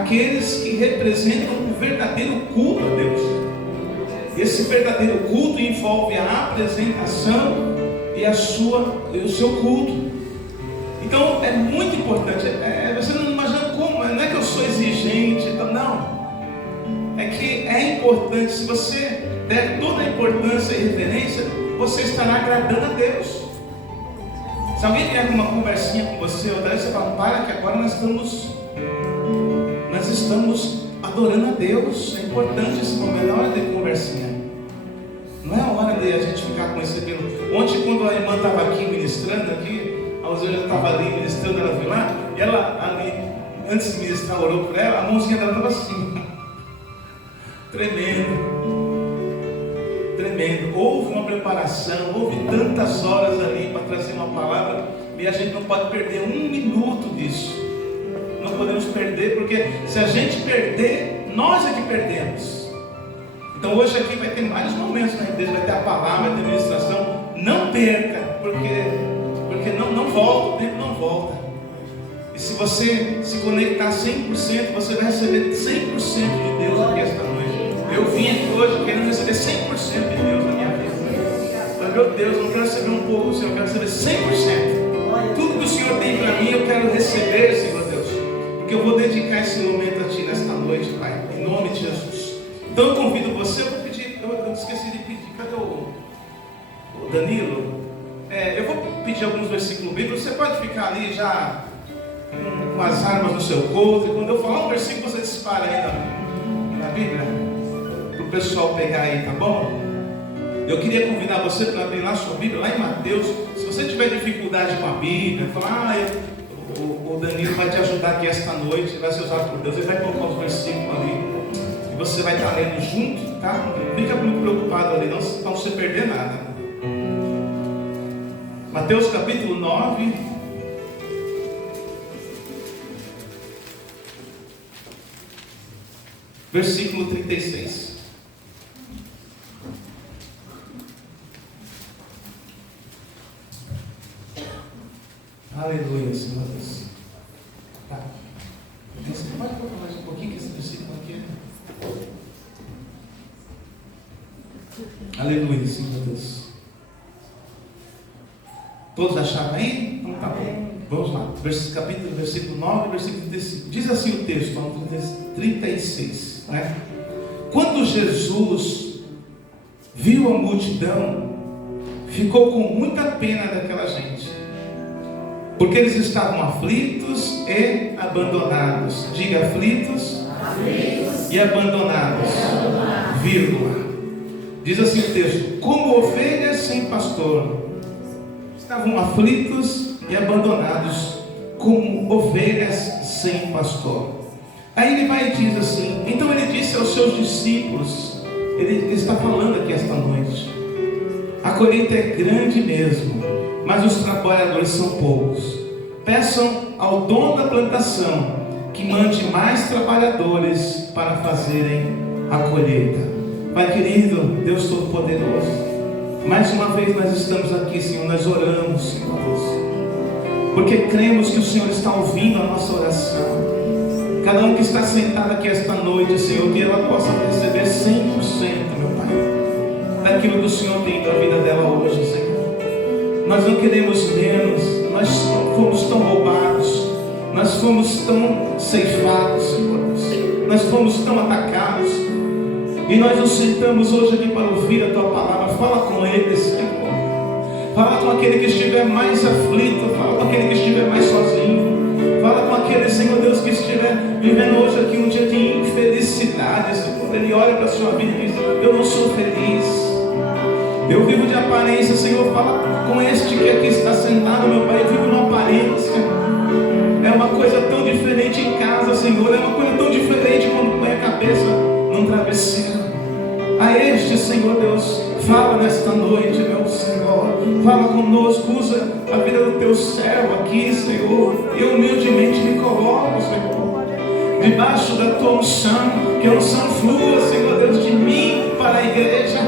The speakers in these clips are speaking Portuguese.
aqueles que representam o verdadeiro culto a Deus. Esse verdadeiro culto envolve a apresentação e o seu culto. Então é muito importante. Você não imagina como, não é que eu sou exigente, não. É que é importante. Se você der toda a importância e reverência, você estará agradando a Deus. Se alguém vier com uma conversinha com você, ou daí você fala, para que agora nós estamos adorando a Deus. É importante esse momento, não é hora de conversinha. Não é a hora de a gente ficar com esse apelo. Ontem, quando a irmã estava aqui ministrando, a Rosângela estava ali ministrando, ela foi lá, e ela ali, antes de ministrar, orou por ela, a mãozinha dela estava assim, tremendo. Houve uma preparação, houve tantas horas ali para trazer uma palavra, e a gente não pode perder um minuto disso. Não podemos perder, porque se a gente perder, nós é que perdemos. Então hoje aqui vai ter vários momentos na igreja, vai ter a palavra, vai ter a ministração. Não perca, porque não volta, o tempo não volta. E se você se conectar 100%, você vai receber 100% de Deus aqui esta noite. Eu vim aqui hoje querendo receber 100% de Deus na minha vida. Mas meu Deus, eu não quero receber um pouco, Senhor, eu quero receber 100%. Tudo que o Senhor tem para mim, eu quero receber, Senhor Deus. Porque eu vou dedicar esse momento a Ti nesta noite, Pai, em nome de Jesus. Então eu convido você, eu vou pedir, eu esqueci de pedir, cadê o Danilo? Eu vou pedir alguns versículos bíblicos. Você pode ficar ali já com as armas no seu corpo, e quando eu falar um versículo, você dispara aí na Bíblia, para o pessoal pegar aí, tá bom? Eu queria convidar você para abrir lá a sua Bíblia, lá em Mateus. Se você tiver dificuldade com a Bíblia, falar, o Danilo vai te ajudar aqui esta noite, vai ser usado por Deus, ele vai colocar os versículos ali, e você vai estar lendo junto, tá? Não fica muito preocupado ali, não, para você perder nada. Mateus capítulo 9, versículo 36. Aleluia, Senhor Deus. Tá. Você pode colocar mais um pouquinho que esse versículo aqui é. Aleluia, Senhor Deus. Todos acharam aí? Então tá bom. Vamos lá. Versículo 9, versículo 35. Diz assim o texto, 36. Né? Quando Jesus viu a multidão, ficou com muita pena daquela gente, porque eles estavam aflitos e abandonados. Diga, aflitos e abandonados. Vírgula. Diz assim o texto: como ovelhas sem pastor. Estavam aflitos e abandonados, como ovelhas sem pastor. Aí ele vai e diz assim: então ele disse aos seus discípulos, ele está falando aqui esta noite, a colheita é grande mesmo, mas os trabalhadores são poucos. Peçam ao dono da plantação que mande mais trabalhadores para fazerem a colheita. Pai querido, Deus Todo-Poderoso, mais uma vez nós estamos aqui, Senhor, nós oramos, Senhor Deus, porque cremos que o Senhor está ouvindo a nossa oração. Cada um que está sentado aqui esta noite, Senhor, que ela possa receber 100%, meu Pai, daquilo que o Senhor tem da vida dela hoje, Senhor. Nós não queremos menos, nós fomos tão roubados, nós fomos tão ceifados, Senhor Deus, nós fomos tão atacados, e nós nos sentamos hoje aqui para ouvir a Tua palavra. Fala com ele, Senhor. Fala com aquele que estiver mais aflito, fala com aquele que estiver mais sozinho, fala com aquele, Senhor Deus, que estiver vivendo hoje aqui um dia de infelicidade, Senhor. Ele olha para a sua vida e diz: eu não sou feliz, eu vivo de aparência. Senhor, fala com este que aqui está sentado, meu Pai, eu vivo numa aparência. É uma coisa tão diferente em casa, Senhor, é uma coisa tão diferente quando põe a cabeça num travesseiro. A este, Senhor Deus, fala nesta noite, meu Senhor, fala conosco, usa a vida do Teu servo aqui, Senhor. Eu humildemente me coloco, Senhor, debaixo da Tua unção, que a unção flua, Senhor Deus, de mim para a igreja.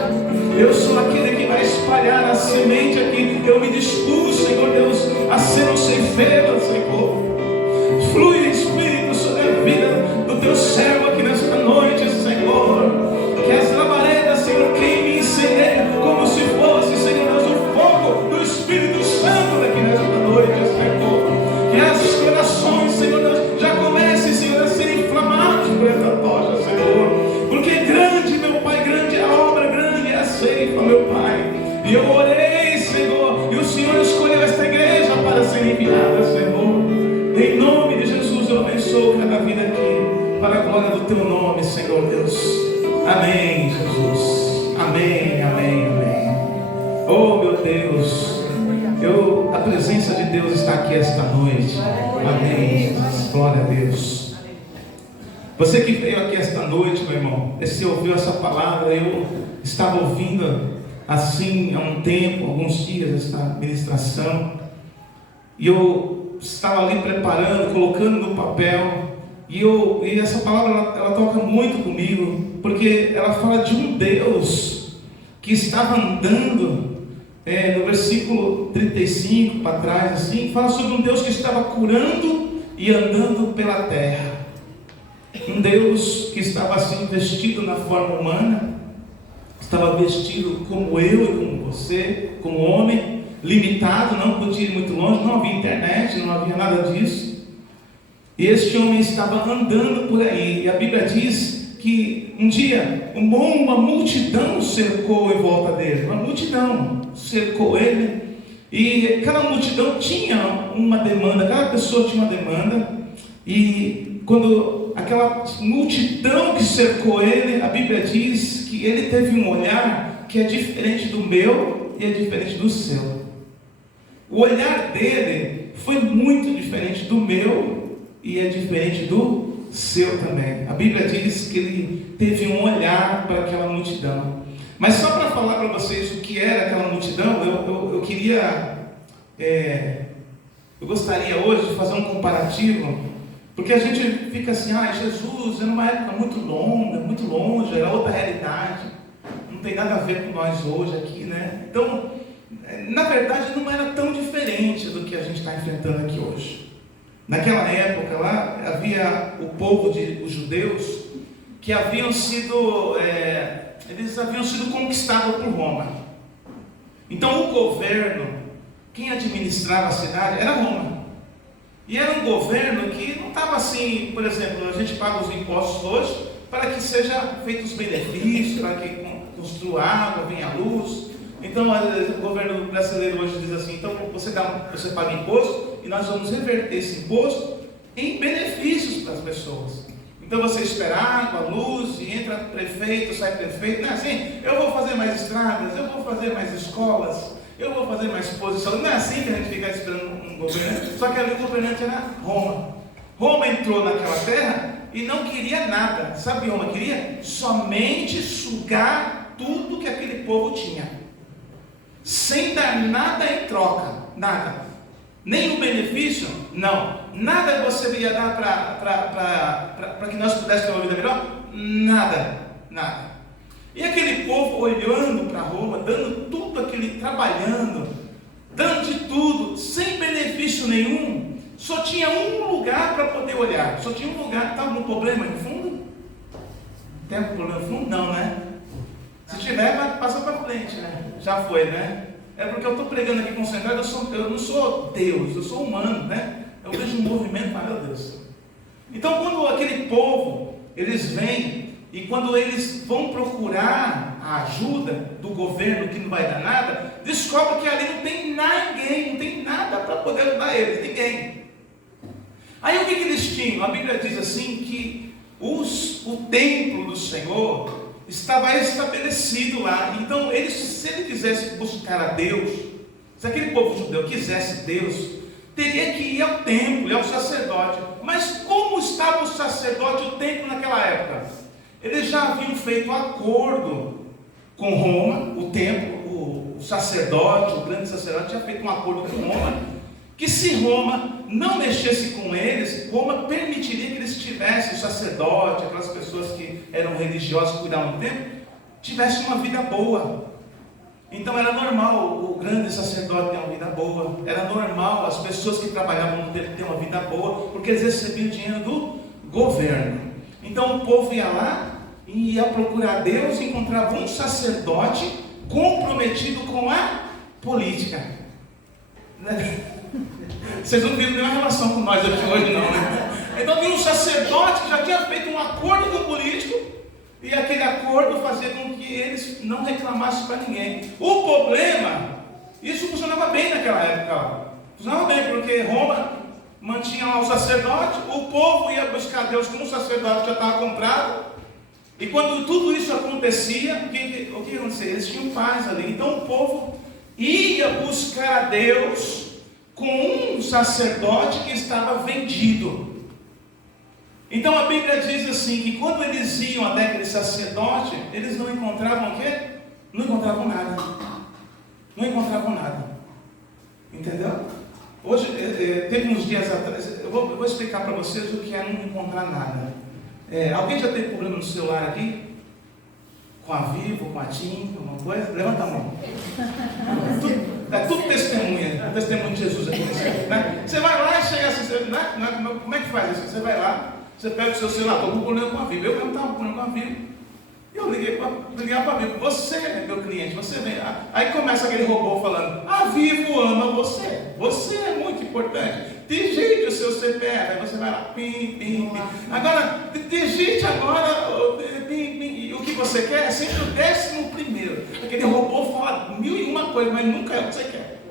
Eu sou aquele que vai espalhar a semente aqui. Eu me dispus, Senhor Deus, a ser um ceifeiro, Senhor. Flui, Espírito, sobre a vida do Teu cada vida aqui, para a glória do Teu nome, Senhor Deus. Amém, Jesus. Amém, amém, amém. Oh, meu Deus, a presença de Deus está aqui esta noite. Amém, Jesus. Glória a Deus. Você que veio aqui esta noite, meu irmão, você ouviu essa palavra, eu estava ouvindo assim há um tempo, alguns dias, essa ministração, e eu estava ali preparando, colocando no papel, e essa palavra ela toca muito comigo, porque ela fala de um Deus que estava andando, no versículo 35 para trás, assim, fala sobre um Deus que estava curando e andando pela terra. Um Deus que estava assim vestido na forma humana, estava vestido como eu e como você, como homem, limitado, não podia ir muito longe, não havia internet, não havia nada disso. E este homem estava andando por aí, e a Bíblia diz que um dia uma multidão cercou em volta dele, uma multidão cercou ele, e cada multidão tinha uma demanda, cada pessoa tinha uma demanda, e quando aquela multidão que cercou ele, a Bíblia diz que ele teve um olhar que é diferente do meu e é diferente do seu. O olhar dele foi muito diferente do meu e é diferente do seu também. A Bíblia diz que ele teve um olhar para aquela multidão. Mas só para falar para vocês o que era aquela multidão, eu queria, eu gostaria hoje de fazer um comparativo. Porque a gente fica assim, Jesus, era uma época muito longa, muito longe, era outra realidade, não tem nada a ver com nós hoje aqui, né? Então, na verdade, não era tão diferente do que a gente está enfrentando aqui hoje. Naquela época lá, havia o povo os judeus, que haviam sido, eles haviam sido conquistados por Roma. Então, o governo, quem administrava a cidade, era Roma. E era um governo que não estava assim, por exemplo, a gente paga os impostos hoje para que sejam feitos benefícios, para que construa água, venha luz. Então o governo brasileiro hoje diz assim, então você paga imposto e nós vamos reverter esse imposto em benefícios para as pessoas. Então você espera água, luz, e entra prefeito, sai prefeito, não é assim? Eu vou fazer mais estradas, eu vou fazer mais escolas, eu vou fazer mais posição. Não é assim que a gente fica esperando um governante. Só que ali o governante era Roma. Roma entrou naquela terra e não queria nada. Sabe o que Roma queria? Somente sugar tudo que aquele povo tinha, sem dar nada em troca. Nada. Nem o benefício, não. Nada você ia dar para que nós pudéssemos ter uma vida melhor. Nada. Nada. E aquele povo olhando para Roma, dando tudo aquele, trabalhando, dando de tudo, sem benefício nenhum, só tinha um lugar para poder olhar, só tinha um lugar. Estava no problema no fundo? Tem algum problema no fundo? Não, né? Se tiver, passa para frente, né? Já foi, né? É porque eu estou pregando aqui concentrado, eu não sou Deus, eu sou humano, né? Eu vejo um movimento, meu Deus. Então quando aquele povo, eles vêm, e quando eles vão procurar a ajuda do governo que não vai dar nada, descobre que ali não tem ninguém, não tem nada para poder ajudar eles, ninguém. Aí o que eles tinham? A Bíblia diz assim que o templo do Senhor estava estabelecido lá. Então se ele quisesse buscar a Deus, se aquele povo judeu quisesse Deus, teria que ir ao templo e ao sacerdote. Mas como estava o sacerdote e o templo naquela época? Eles já haviam feito acordo com Roma, o templo, o sacerdote, o grande sacerdote tinha feito um acordo com Roma, que se Roma não mexesse com eles, Roma permitiria que eles tivessem, o sacerdote, aquelas pessoas que eram religiosas, que cuidavam do templo, tivessem uma vida boa. Então era normal o grande sacerdote ter uma vida boa, era normal as pessoas que trabalhavam no templo ter uma vida boa, porque eles recebiam dinheiro do governo. Então o povo ia lá e ia procurar Deus e encontrava um sacerdote comprometido com a política. Vocês não viram nenhuma relação com nós aqui hoje não, né? Então tinha um sacerdote que já tinha feito um acordo com o político, e aquele acordo fazia com que eles não reclamassem para ninguém. O problema, isso funcionava bem naquela época. Funcionava bem, porque Roma mantinha lá o sacerdote, o povo ia buscar Deus como o sacerdote já estava comprado. E quando tudo isso acontecia, o que acontecia? Eles tinham paz ali. Então o povo ia buscar a Deus com um sacerdote que estava vendido. Então a Bíblia diz assim, que quando eles iam até aquele sacerdote, eles não encontravam o quê? Não encontravam nada. Não encontravam nada. Entendeu? Hoje, teve uns dias atrás, eu vou explicar para vocês o que é não encontrar nada. Alguém já teve problema no celular aqui? Com a Vivo, com a TIM, alguma coisa? Levanta a mão. Tudo testemunha, testemunho de Jesus aqui nesse tempo, né? Você vai lá e chega assim, né? Como é que faz isso? Você vai lá, você pega o seu celular, estou com problema com a Vivo. Eu mesmo estava com problema com a Vivo. E eu liguei para a Vivo. Você é meu cliente, você vem. Aí começa aquele robô falando: a Vivo ama você. Você é muito importante. Digite o seu CPF. Aí você vai lá, pim, pim, pim. Agora, digite agora, pim, pim. O que você quer é sempre o 11º. Aquele robô fala 1001 coisas, mas nunca é o que você quer.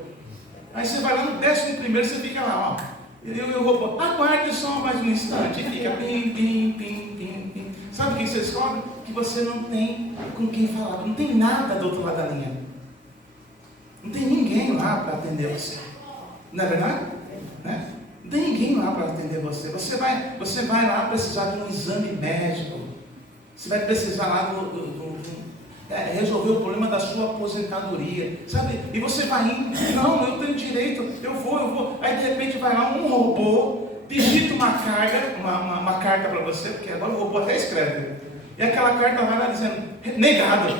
Aí você vai lá no 11º, você fica lá, ó. E o robô, aguarde só mais um instante. E fica pim, pim, pim, pim, pim. Sabe o que você descobre? Que você não tem com quem falar. Não tem nada do outro lado da linha. Não tem ninguém lá para atender você. Não é verdade? Né? Não tem ninguém lá para atender você. Você vai lá precisar de um exame médico. Você vai precisar lá resolver o problema da sua aposentadoria. Sabe? E você vai indo. Não, eu tenho direito. Eu vou. Aí de repente vai lá um robô, digita uma carta para você, porque agora o robô até escreve. E aquela carta vai lá dizendo: negado.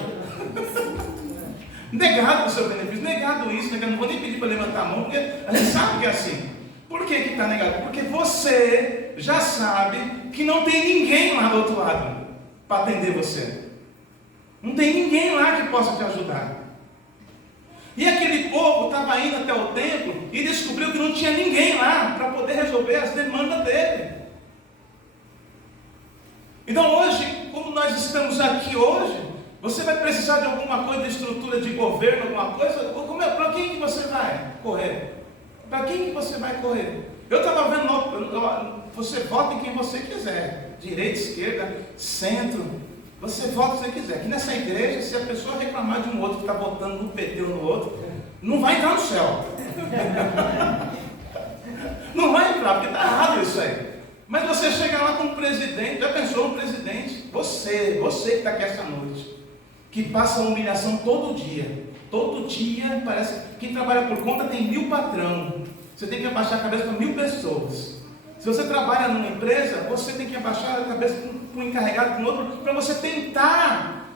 Negado o seu benefício, negado isso, negado. Não vou nem pedir para levantar a mão, porque a gente sabe que é assim. Por que está negado? Porque você já sabe que não tem ninguém lá do outro lado para atender você. Não tem ninguém lá que possa te ajudar. E aquele povo estava indo até o templo e descobriu que não tinha ninguém lá para poder resolver as demandas dele. Então hoje, como nós estamos aqui hoje, você vai precisar de alguma coisa de estrutura de governo, alguma coisa, para quem que você vai correr? Para quem que você vai correr? Eu estava vendo, você vota em quem você quiser, direita, esquerda, centro, você vota se você quiser. Aqui nessa igreja, se a pessoa reclamar de um outro que está votando no PT ou no outro, não vai entrar no céu. Não vai entrar, porque está errado isso aí. Mas você chega lá com um presidente, já pensou no presidente? Você que está aqui essa noite, que passa humilhação todo dia. Todo dia, parece, quem trabalha por conta tem 1000 patrão. Você tem que abaixar a cabeça para 1000 pessoas. Se você trabalha numa empresa, você tem que abaixar a cabeça para um encarregado, para um outro, para você tentar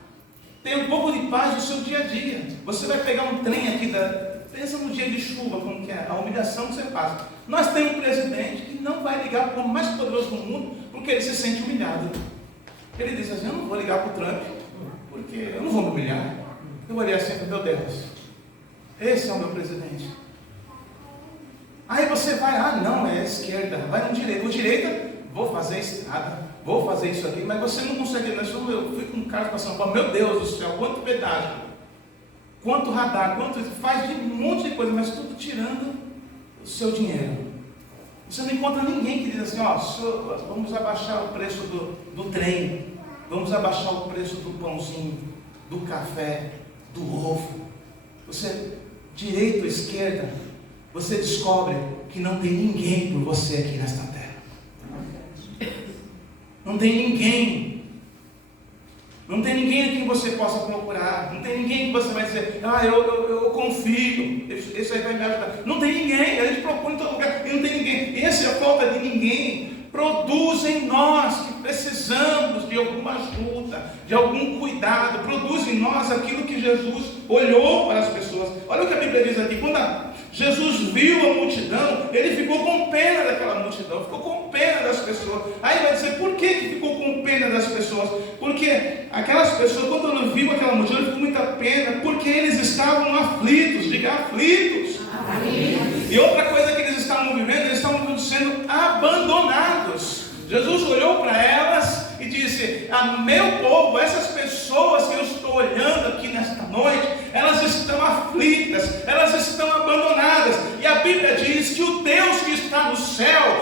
ter um pouco de paz no seu dia a dia. Você vai pegar um trem aqui, pensa no dia de chuva, como que é, a humilhação que você passa. Nós temos um presidente que não vai ligar para o homem mais poderoso do mundo, porque ele se sente humilhado. Ele diz assim: eu não vou ligar para o Trump, porque eu não vou me humilhar. Eu olhei assim, meu Deus, esse é o meu presidente. Aí você vai, não, é a esquerda, vai no direito. O direita, vou fazer estrada, vou fazer isso aqui, mas você não consegue. Eu fui com um carro para São Paulo, meu Deus do céu, quanto pedágio, quanto radar, quanto faz de um monte de coisa, mas tudo tirando o seu dinheiro. Você não encontra ninguém que diz assim: vamos abaixar o preço do trem, vamos abaixar o preço do pãozinho, do café, do ovo. Você, direita ou esquerda, você descobre que não tem ninguém por você aqui nesta terra. Não tem ninguém. Não tem ninguém a quem você possa procurar. Não tem ninguém que você vai dizer: eu confio, esse aí vai me ajudar. Não tem ninguém. A gente procura em todo lugar e não tem ninguém. Essa é a falta de ninguém. Produz em nós que precisamos de alguma ajuda, de algum cuidado. Produz em nós aquilo que Jesus olhou para as pessoas. Olha o que a Bíblia diz aqui. Quando Jesus viu a multidão, ele ficou com pena daquela multidão, ficou com pena das pessoas. Aí vai dizer: por que ficou com pena das pessoas? Porque aquelas pessoas, quando ele viu aquela multidão, ele ficou com muita pena, porque eles estavam aflitos. Diga, aflitos. E outra coisa que eles estavam vivendo, eles estavam sendo abandonados. Jesus olhou para elas e disse: meu povo, essas pessoas que eu estou olhando aqui nesta noite, elas estão aflitas, elas estão abandonadas. E a Bíblia diz que o Deus que está no céu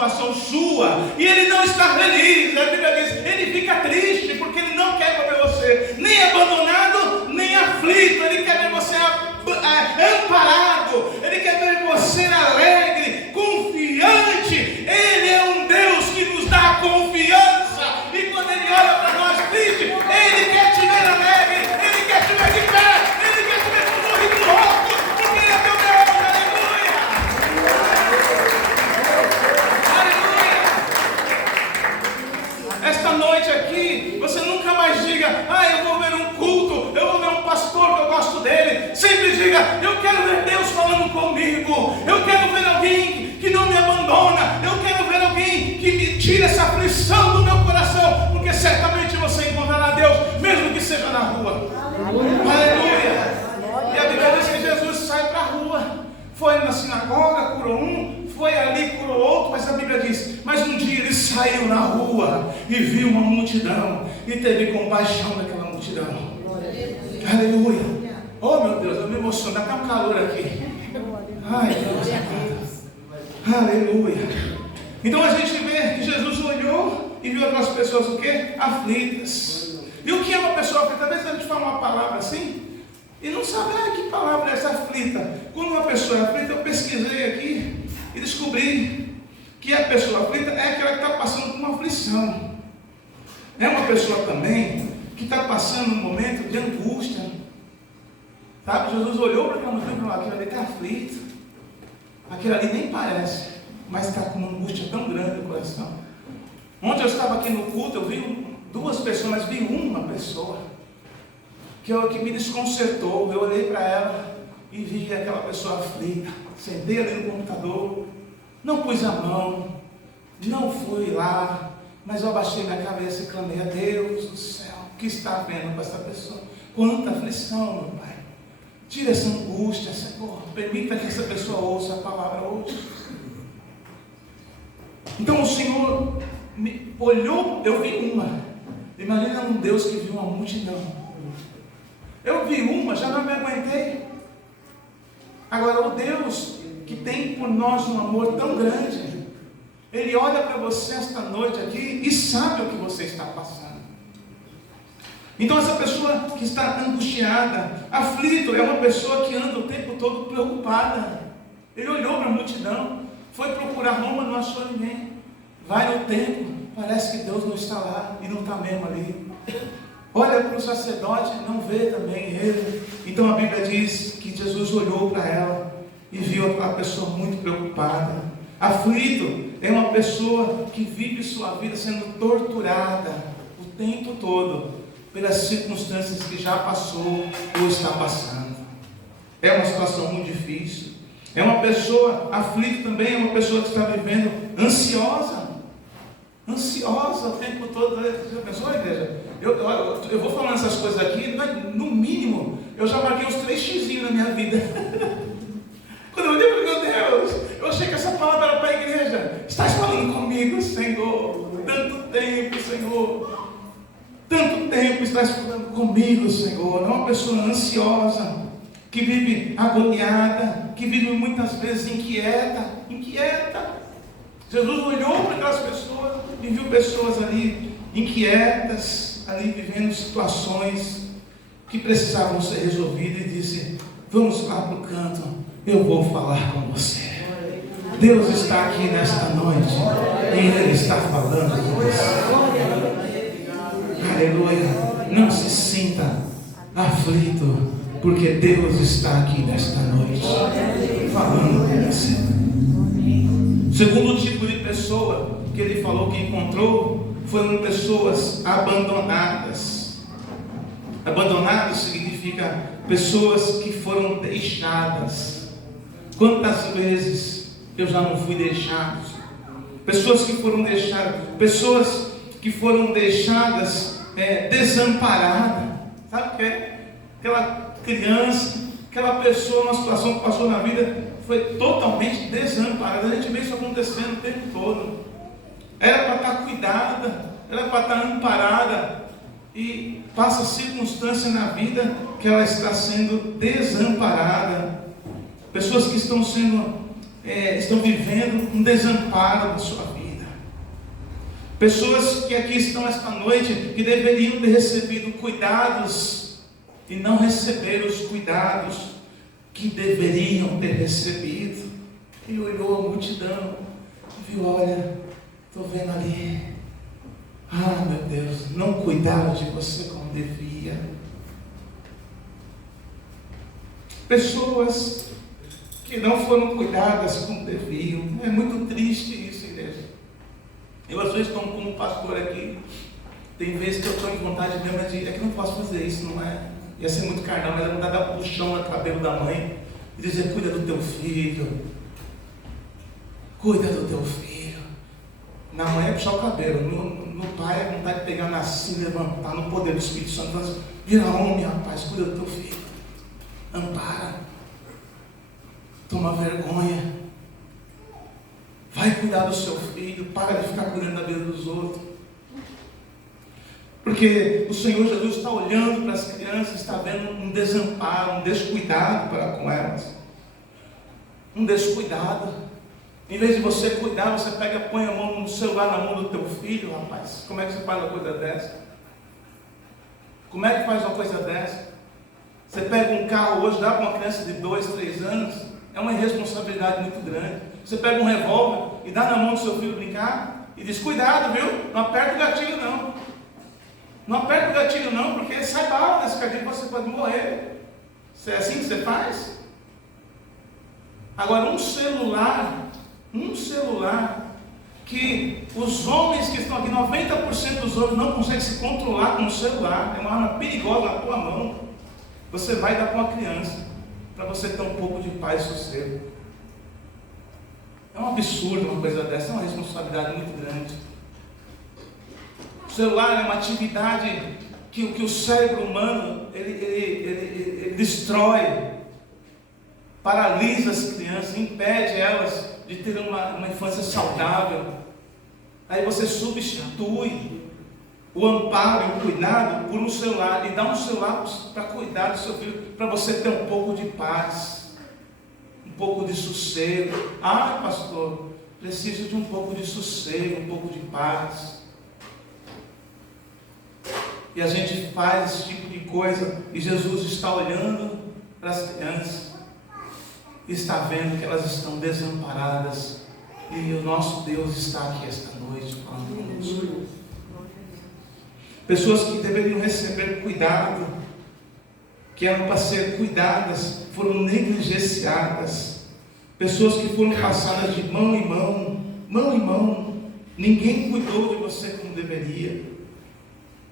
situação sua e ele não está feliz. A Bíblia diz, ele fica triste porque ele não quer ver você nem abandonado, nem aflito. Ele quer ver você amparado, ele quer ver você alegre, confiante. Ele é um Deus que nos dá confiança, e quando ele olha para nós triste, ele quer te ver alegre, ele quer te ver de pé, ele quer te ver com um sorriso no rosto, porque ele é teu Deus. Aleluia! Aleluia! Esta noite aqui, você nunca mais diga, eu vou ver um culto, eu vou ver um pastor que eu gosto dele. Sempre diga, eu quero ver Deus falando comigo, eu quero ver alguém que não me abandona, eu quero ver alguém que me tira essa aflição do meu coração, porque certamente você encontrará Deus, mesmo que seja na rua. Aleluia! E a Bíblia diz que Jesus sai para a rua, foi na sinagoga, curou um, foi ali, curou outro, mas a Bíblia diz, mas um dia ele saiu na rua e viu uma multidão e teve compaixão daquela multidão. Aleluia! Oh meu Deus, eu me emociono, dá até um calor aqui. Ai Deus, aleluia! Então a gente vê que Jesus olhou e viu aquelas pessoas o quê? Aflitas. E o que é uma pessoa aflita? Às vezes a gente fala uma palavra assim e não sabe que palavra é essa, aflita. Quando uma pessoa é aflita, eu pesquisei aqui e descobri que a pessoa aflita é aquela que está passando por uma aflição. É uma pessoa também que está passando um momento de angústia. Sabe, Jesus olhou para aquela mulher e falou, aquele ali está aflito, aquele ali nem parece, mas está com uma angústia tão grande no coração. Ontem eu estava aqui no culto, eu vi duas pessoas, mas vi uma pessoa que me desconcertou. Eu olhei para ela e vi aquela pessoa aflita. Sentei ali no computador, não pus a mão, não fui lá, mas eu abaixei minha cabeça e clamei a Deus do céu, o que está havendo com essa pessoa? Quanta aflição, meu Pai. Tira essa angústia, Senhor. Permita que essa pessoa ouça a palavra hoje. Então o Senhor me olhou, eu vi uma. Imagina um Deus que viu uma multidão. Eu vi uma, já não me aguentei. Agora o Deus que tem por nós um amor tão grande, Ele olha para você esta noite aqui e sabe o que você está passando. Então essa pessoa que está angustiada, aflito, é uma pessoa que anda o tempo todo preocupada. Ele olhou para a multidão, foi procurar Roma, não achou ninguém. Vai no templo, parece que Deus não está lá e não está mesmo ali. Olha para o sacerdote, não vê também ele. Então a Bíblia diz que Jesus olhou para ela e viu a pessoa muito preocupada. Aflito é uma pessoa que vive sua vida sendo torturada o tempo todo pelas circunstâncias que já passou ou está passando. É uma situação muito difícil. É uma pessoa aflita também, é uma pessoa que está vivendo ansiosa o tempo todo. Já pensou, igreja? Eu vou falando essas coisas aqui, no mínimo, eu já marquei uns 3 xizinhos na minha vida. Quando eu olhei, meu Deus, eu achei que essa palavra era para a igreja. Estás falando comigo, Senhor, tanto tempo, Senhor. Tanto tempo estás falando comigo, Senhor. Não é uma pessoa ansiosa, que vive agoniada, que vive muitas vezes inquieta. Jesus olhou para aquelas pessoas e viu pessoas ali inquietas, ali vivendo situações que precisavam ser resolvidas, e disse, vamos lá para o canto, eu vou falar com você. Deus está aqui nesta noite e Ele está falando com você. Aleluia. Não se sinta aflito, porque Deus está aqui nesta noite falando com você. Segundo tipo de pessoa que ele falou que encontrou foram pessoas abandonadas. Abandonados significa pessoas que foram deixadas. Quantas vezes eu já não fui deixado? Pessoas que foram deixadas desamparadas. Sabe o que é? Aquela criança, aquela pessoa, uma situação que passou na vida, foi totalmente desamparada. A gente vê isso acontecendo o tempo todo. Era para estar cuidada, era para estar amparada, e passa circunstância na vida que ela está sendo desamparada. Pessoas que estão vivendo um desamparo da sua vida. Pessoas que aqui estão esta noite, que deveriam ter recebido cuidados e não receberam os cuidados que deveriam ter recebido. Ele olhou a multidão e viu: olha, estou vendo ali, meu Deus, não cuidaram de você como devia. Pessoas que não foram cuidadas como deviam. É muito triste isso, igreja. Eu às vezes estou como pastor aqui, tem vezes que eu estou em vontade mesmo de, é que não posso fazer isso, não é? Ia ser muito carnal, mas é mandar dar um puxão no cabelo da mãe e dizer: cuida do teu filho, cuida do teu filho. Na mãe é puxar o cabelo, no pai é vontade de pegar na assim, levantar no poder do Espírito Santo e falar assim: vira homem, rapaz, cuida do teu filho, ampara, toma vergonha. Vai cuidar do seu filho, para de ficar cuidando da vida dos outros. Porque o Senhor Jesus está olhando para as crianças, está vendo um desamparo, um descuidado para com elas. Um descuidado. Em vez de você cuidar, você pega, põe a mão no celular na mão do teu filho, rapaz. Como é que você faz uma coisa dessa? Como é que faz uma coisa dessa? Você pega um carro hoje, dá para uma criança de 2, 3 anos, é uma irresponsabilidade muito grande. Você pega um revólver e dá na mão do seu filho brincar e diz: cuidado, viu? Não aperta o gatilho não. Não aperta o gatilho não, porque sai bala nesse gatilho, você pode morrer. É assim que você faz? Agora, um celular que os homens que estão aqui, 90% dos homens não conseguem se controlar com o celular. É uma arma perigosa na tua mão. Você vai dar para uma criança, para você ter um pouco de paz e sossego. É um absurdo uma coisa dessa, é uma responsabilidade muito grande. O celular é uma atividade que o cérebro humano ele destrói, paralisa as crianças, impede elas de ter uma infância saudável. Aí você substitui o amparo e o cuidado por um celular, e dá um celular para cuidar do seu filho, para você ter um pouco de paz, um pouco de sossego. Pastor, preciso de um pouco de sossego, um pouco de paz. E a gente faz esse tipo de coisa, e Jesus está olhando para as crianças, e está vendo que elas estão desamparadas, e o nosso Deus está aqui esta noite falando conosco. Pessoas que deveriam receber cuidado, que eram para ser cuidadas, foram negligenciadas. Pessoas que foram passadas de mão em mão, ninguém cuidou de você como deveria.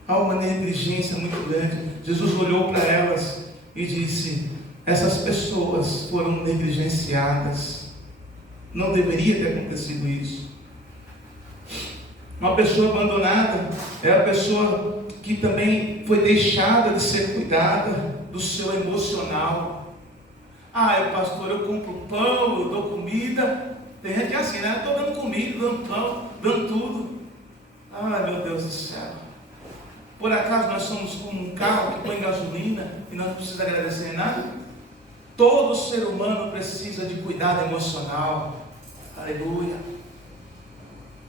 Há uma negligência muito grande. Jesus olhou para elas e disse: essas pessoas foram negligenciadas. Não deveria ter acontecido isso. Uma pessoa abandonada é a pessoa que também foi deixada de ser cuidada do seu emocional. Pastor, eu compro pão, eu dou comida. Tem gente que é assim, né? Estou dando comida, dando pão, dando tudo. Meu Deus do céu. Por acaso nós somos como um carro que põe gasolina e não precisa agradecer nada? Todo ser humano precisa de cuidado emocional. Aleluia.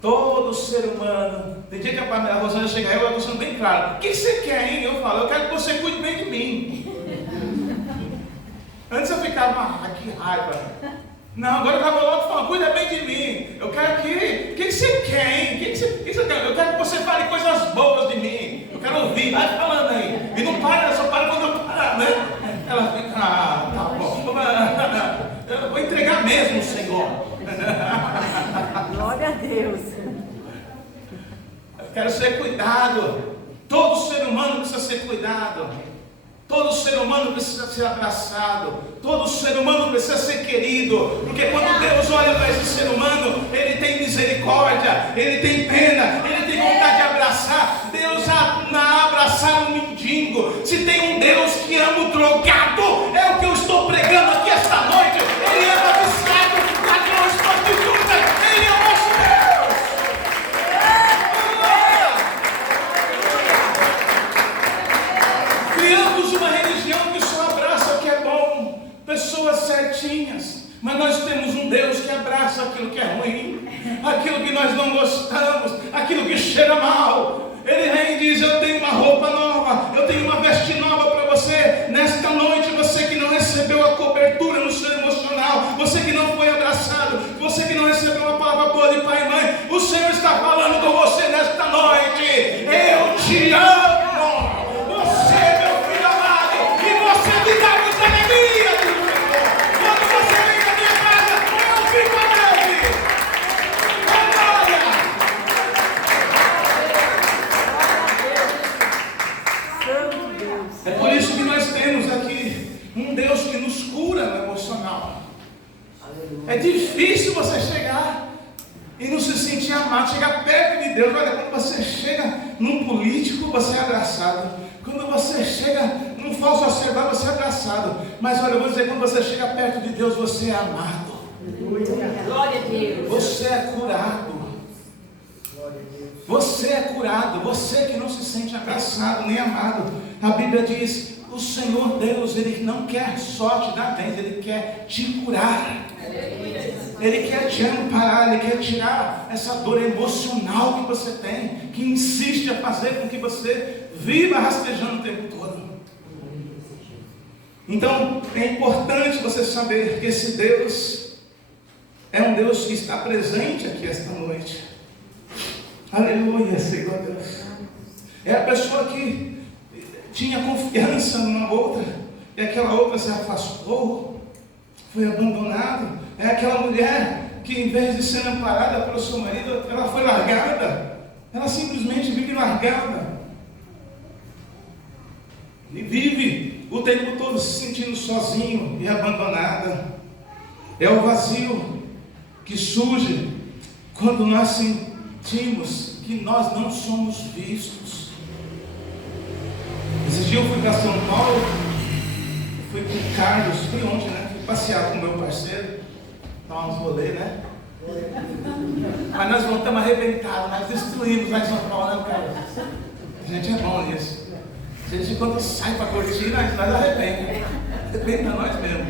Todo ser humano. Tem dia que a Rosana chega aí, eu estou sendo bem claro: o que você quer, hein? Eu falo: eu quero que você cuide bem de mim. Antes eu ficava: que raiva. Não, agora eu estava logo falando: cuida bem de mim. Eu quero que... O que você quer, hein? O que você quer? Eu quero que você fale coisas boas de mim. Eu quero ouvir. Vai falando aí. E não para, só para quando eu parar, né? Ela fica: tá bom. Eu vou entregar mesmo, Senhor. Glória a Deus. Eu quero ser cuidado. Todo ser humano precisa ser cuidado. Todo ser humano precisa ser abraçado. Todo ser humano precisa ser querido. Porque quando Deus olha para esse ser humano, Ele tem misericórdia, Ele tem pena, Ele tem vontade de abraçar. Deus não abraçar um mendigo. Se tem um Deus que ama o drogado, é o que eu estou pregando aqui esta noite. Ele ama viciado, ladrões, prostitutas. Ele é o nosso Deus. Criamos uma religião que só abraça o que é bom, pessoas certinhas, mas nós temos um Deus que abraça aquilo que é ruim. aquilo que nós não gostamos, aquilo que cheira mal. Ele vem e diz: eu tenho uma roupa nova, eu tenho uma veste nova para você. Nesta noite, você que não recebeu a cobertura no seu emocional, você que não foi abraçado, você que não recebeu uma palavra boa de pai e mãe, o Senhor está falando com você nesta noite: eu te amo, você é meu filho amado, e você me dá muita alegria do Senhor. Quando você vem na minha casa, eu fico alegre. É por isso que nós temos aqui um Deus que nos cura no emocional. É difícil você chegar e não se sentir amado, chegar perto de Deus. Olha, quando você chega num político, você é abraçado. Quando você chega num falso sacerdote, você é abraçado. Mas olha, eu vou dizer, quando você chega perto de Deus, você é amado. Glória a Deus. Você é curado. Você é curado. Você que não se sente abraçado nem amado. A Bíblia diz: o Senhor Deus, Ele não quer só te dar bem, Ele quer te curar. Ele quer te amparar, Ele quer tirar essa dor emocional que você tem, que insiste a fazer com que você viva rastejando o tempo todo. Então, é importante você saber que esse Deus é um Deus que está presente aqui esta noite. Aleluia, Senhor Deus. É a pessoa que tinha confiança numa outra, e aquela outra se afastou, foi abandonada. É aquela mulher que, em vez de ser amparada pelo seu marido, ela foi largada. Ela simplesmente vive largada. E vive o tempo todo se sentindo sozinho e abandonada. É o vazio que surge quando nós sentimos que nós não somos vistos. Esse dia eu fui para São Paulo, fui com o Carlos, fui ontem, né? Fui passear com o meu parceiro, dar uns rolês, né? Mas nós voltamos arrebentados, nós destruímos lá em São Paulo, né, Carlos? A gente é bom nisso. A gente, quando sai para curtir, nós arrebenta. Arrebenta nós mesmo.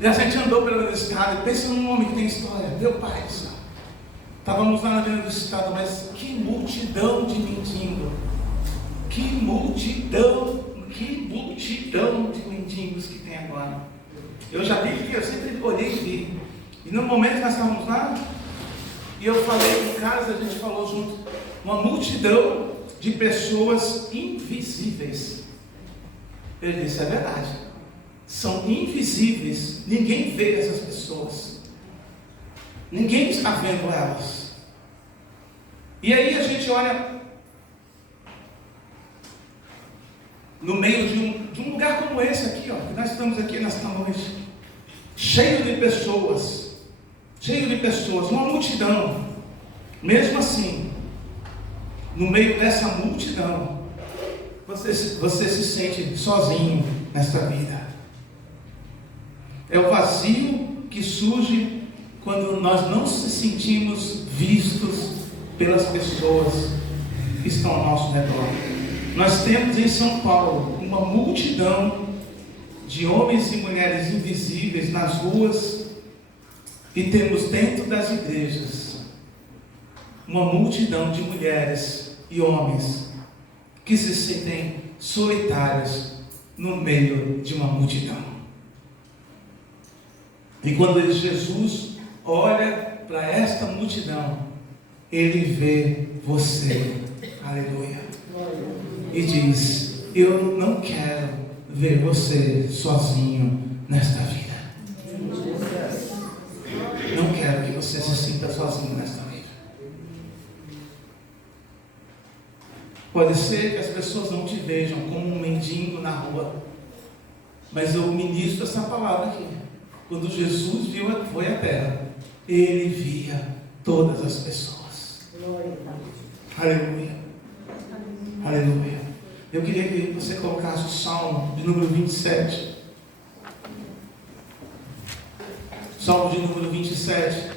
E a gente andou pelo estado, pensa num homem que tem história, meu pai do céu. Estávamos lá na Avenida do Estado, mas que multidão de mendigos. Que multidão de mendigos que tem agora. Eu já vi que eu sempre olhei e vi. E no momento que nós estávamos lá, e eu falei com o Carlos, a gente falou junto, uma multidão de pessoas invisíveis. Ele disse: é verdade, são invisíveis, ninguém vê essas pessoas, ninguém está vendo elas. E aí a gente olha no meio de um lugar como esse aqui, ó, que nós estamos aqui nesta noite, cheio de pessoas, uma multidão. Mesmo assim, no meio dessa multidão, você se sente sozinho nesta vida. É o vazio que surge quando nós não se sentimos vistos pelas pessoas que estão ao nosso redor. Nós temos em São Paulo uma multidão de homens e mulheres invisíveis nas ruas, e temos dentro das igrejas uma multidão de mulheres e homens que se sentem solitários no meio de uma multidão. E quando Jesus olha para esta multidão, Ele vê você, aleluia, e diz: eu não quero ver você sozinho nesta vida. Não quero que você se sinta sozinho nesta vida. Pode ser que as pessoas não te vejam como um mendigo na rua, mas eu ministro essa palavra aqui. Quando Jesus foi à terra, Ele via todas as pessoas. Aleluia. Aleluia. Eu queria que você colocasse o Salmo de número 27. Salmo de número 27,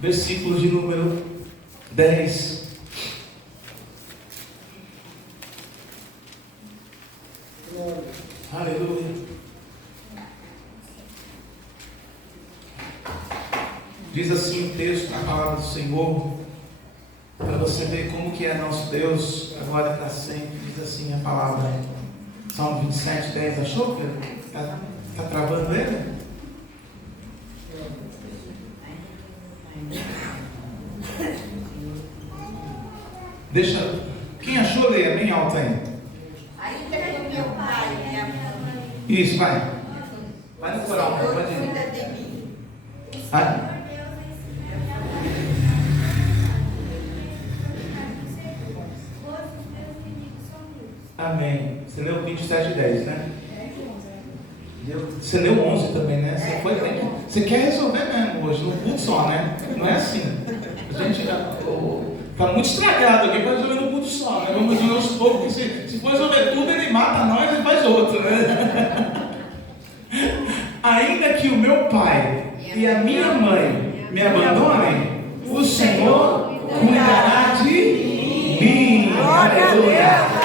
versículo de número 10. Aleluia. Senhor, para você ver como que é nosso Deus, agora e para sempre. Diz assim a palavra, Salmo 27, 10. Achou que está travando ele? Deixa. Quem achou, leia bem alto aí. Ainda que o meu pai e minha mãe. Isso, vai. Vai no coral, pode ir. Cuida de mim. Vai. Amém. Você leu 27 e 10, né? Você leu 11 também, né? Você quer resolver mesmo hoje, no culto só, né? Não é assim. A gente está muito estragado aqui para resolver no culto só, né? Vamos resolver aos poucos, que se for resolver tudo, ele mata nós e faz outro, né? Ainda que o meu pai e a minha mãe me abandonem, o Senhor cuidará de mim. Aleluia.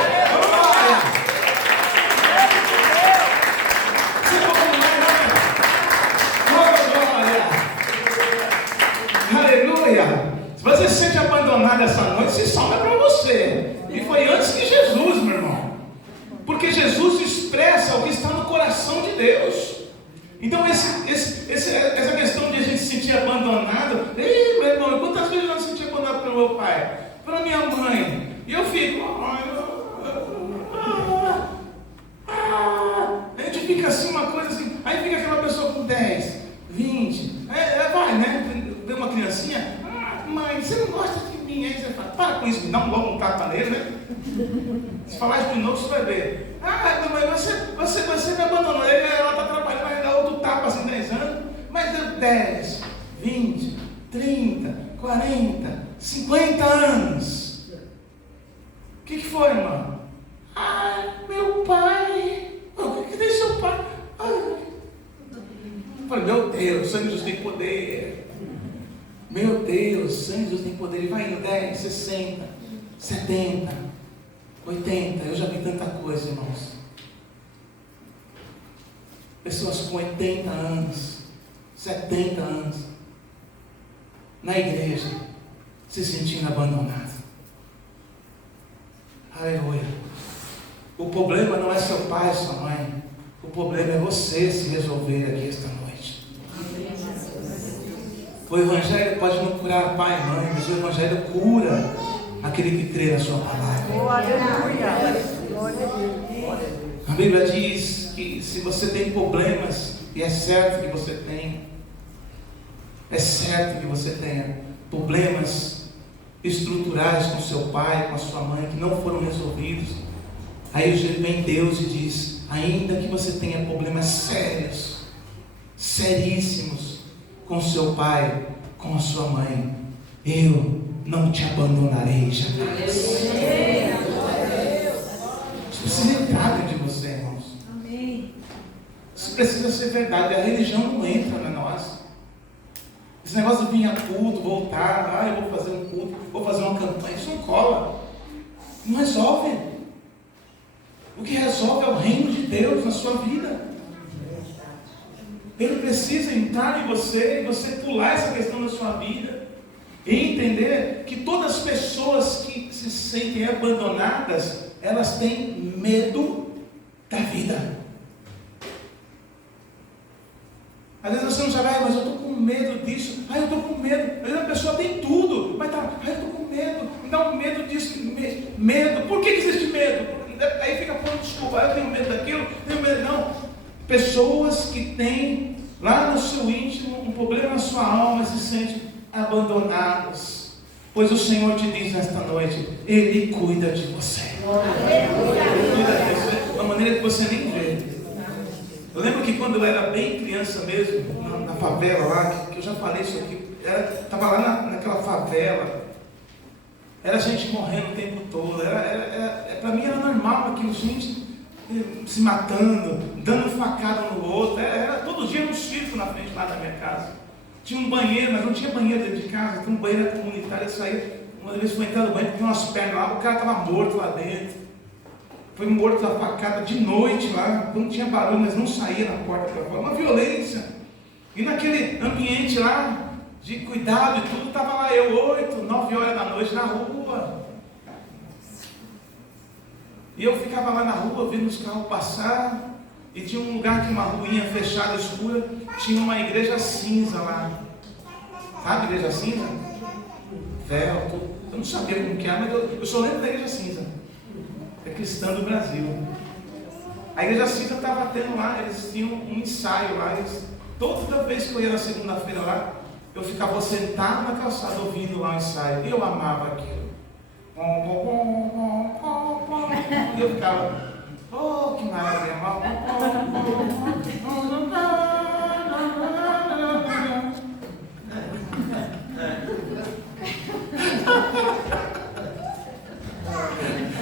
Se você se sente abandonado essa noite, esse salmo é para você. E foi antes de Jesus, meu irmão. Porque Jesus expressa o que está no coração de Deus. Então essa questão de a gente se sentir abandonado. Ei, meu irmão, quantas vezes eu me senti abandonado pelo meu pai? Pela minha mãe. E eu fico... A gente fica assim, uma coisa assim. Aí fica aquela pessoa com 10, 20. Vai, né? Vê uma criancinha. Mãe, você não gosta de mim? Aí você fala, para com isso, me dá logo um tapa nele, né? Se falar isso de novo, você vai ver. Mãe, você me abandonou. Ela está trabalhando, vai dar outro tapa assim, 10 anos. Mas deu 10, 20, 30, 40, 50 anos. O que foi, irmão? Meu pai. O que deixa seu pai? Eu falei, meu Deus, sangue de Jesus tem poder. Meu Deus, sangue de Jesus tem poder. Ele vai indo 10, 60, 70, 80. Eu já vi tanta coisa, irmãos. Pessoas com 80 anos, 70 anos, na igreja, se sentindo abandonados. Aleluia. O problema não é seu pai, sua mãe. O problema é você se resolver aqui esta noite. O Evangelho pode não curar pai e mãe, mas o Evangelho cura aquele que crê na sua palavra. A Bíblia diz que se você tem problemas, e é certo que você tem, é certo que você tenha problemas estruturais com seu pai, com a sua mãe, que não foram resolvidos, aí vem Deus e diz, ainda que você tenha problemas sérios, seríssimos, com seu pai, com a sua mãe, eu não te abandonarei jamais. Isso precisa entrar dentro de você, irmãos. Isso precisa ser verdade. A religião não entra na nós. Esse negócio de vir a culto, voltar, eu vou fazer um culto, vou fazer uma campanha, isso não cola. Não resolve. O que resolve é o reino de Deus na sua vida. Ele precisa entrar em você e você pular essa questão da sua vida e entender que todas as pessoas que se sentem abandonadas, elas têm medo da vida. Às vezes você não sabe, mas eu estou com medo disso, eu estou com medo. Às vezes a pessoa tem tudo, mas eu estou com medo, me dá um medo disso, medo. Por que existe medo? Aí fica pondo desculpa, eu tenho medo daquilo, tenho medo, não. Pessoas que têm lá no seu íntimo um problema na sua alma, se sentem abandonadas, pois o Senhor te diz nesta noite, Ele cuida de você. Ele cuida de você de uma maneira que você nem vê. Eu lembro que quando eu era bem criança mesmo, na favela lá, que eu já falei isso aqui, estava lá naquela favela, era gente morrendo o tempo todo, para mim era normal aquilo, gente se matando, dando facada um no outro, era todo dia um circo na frente lá da minha casa. Tinha um banheiro, mas não tinha banheiro dentro de casa, tinha um banheiro comunitário, eu saía, uma vez foi entrar no banheiro, tinha umas pernas lá, o cara estava morto lá dentro, foi morto da facada de noite lá, não tinha barulho, mas não saía na porta para fora, uma violência, e naquele ambiente lá, de cuidado e tudo, estava lá eu 8, 9 horas da noite na rua. E eu ficava lá na rua, vendo os carros passar. E tinha um lugar que uma ruinha fechada, escura, tinha uma igreja cinza lá. Sabe, igreja cinza? Véu, eu não sabia como que era, mas eu só lembro da igreja cinza. É cristã do Brasil. A igreja cinza estava tendo lá, eles tinham um ensaio lá. Toda vez que eu ia na segunda-feira lá, eu ficava sentado na calçada ouvindo lá o ensaio. E eu amava aquilo. E eu ficava, oh, que maravilha.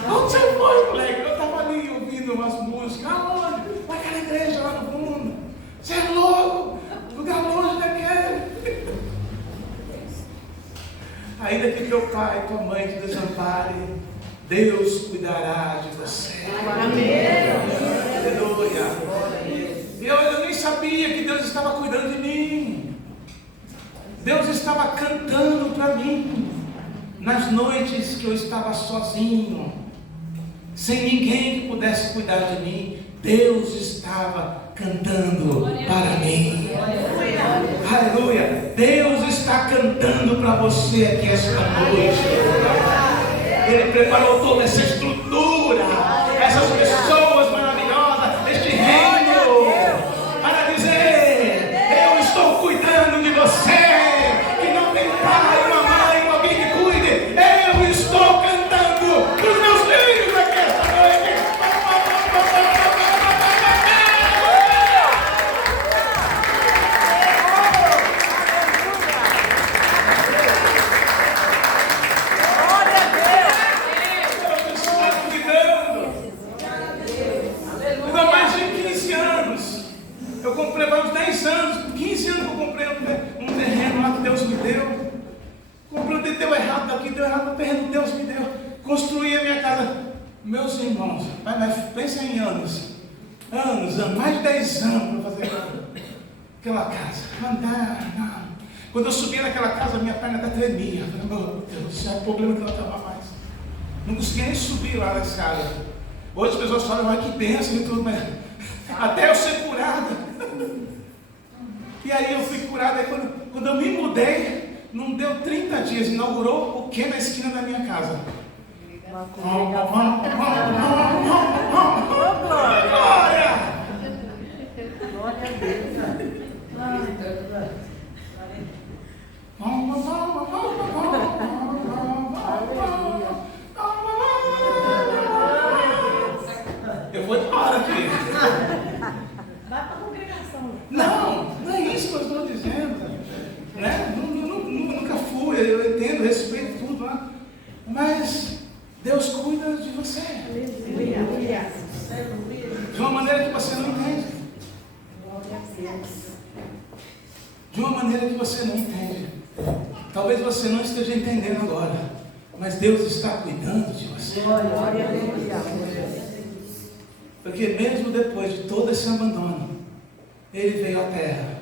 Onde você foi, moleque? Eu estava ali ouvindo umas músicas. Aonde? Naquela igreja lá no fundo. Você é louco? Lugar longe daquele. Ainda que teu pai e tua mãe te desamparem, Deus cuidará de você. Amém. Aleluia. Eu nem sabia que Deus estava cuidando de mim. Deus estava cantando para mim. Nas noites que eu estava sozinho, sem ninguém que pudesse cuidar de mim, Deus estava cantando para mim. Aleluia. Deus está cantando para você aqui esta noite. Ele preparou toda essa estrutura, essas pessoas maravilhosas, este reino, para dizer: eu estou cuidando de você, que não tem pai, uma mãe, alguém que cuide. Eu estou cantando para os meus filhos aqui esta noite. Eu comprei há uns 10 anos, 15 anos que eu comprei um terreno lá que Deus me deu. Comprei, deu errado daqui, deu errado no terreno que Deus me deu. Construí a minha casa. Meus irmãos, mas pensa em anos, mais de 10 anos para fazer aquela casa. Quando eu subia naquela casa, minha perna até tremia. Eu falei, meu Deus, isso é problema que não estava mais. Não conseguia nem subir lá na escada. Hoje as pessoas falam, mas que bênção e tudo, mas até eu ser curado. E aí eu fui curado. Aí quando eu me mudei, não deu 30 dias, inaugurou o que na esquina da minha casa? Glória! Glória a Deus. Eu vou embora aqui. Vai para a congregação. Não é isso que eu estou dizendo. Né? Nunca fui, eu entendo, respeito tudo lá. Mas Deus cuida de você. De uma maneira que você não entende. De uma maneira que você não entende. Talvez você não esteja entendendo agora. Mas Deus está cuidando de você. Porque mesmo depois de todo esse abandono, Ele veio à terra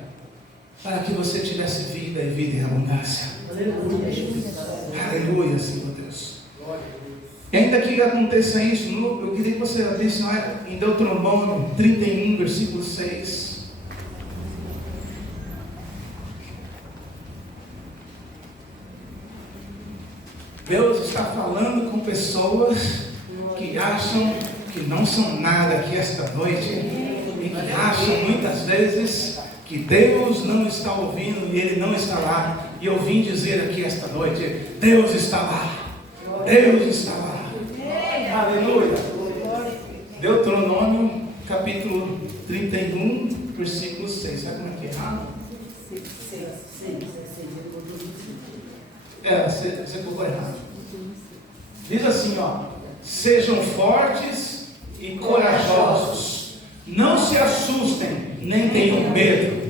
para que você tivesse vida e vida em abundância. Aleluia, Senhor Deus. E ainda que aconteça isso, eu queria que você abrisse em Deuteronômio 31, versículo 6. Deus está falando com pessoas que acham que não são nada aqui esta noite e que acham muitas vezes que Deus não está ouvindo e Ele não está lá. E eu vim dizer aqui esta noite: Deus está lá. Deus está lá. Aleluia. Deuteronômio capítulo 31, versículo 6. Sabe como é que é? Você colocou errado. Diz assim, ó: sejam fortes e corajosos, não se assustem, nem tenham medo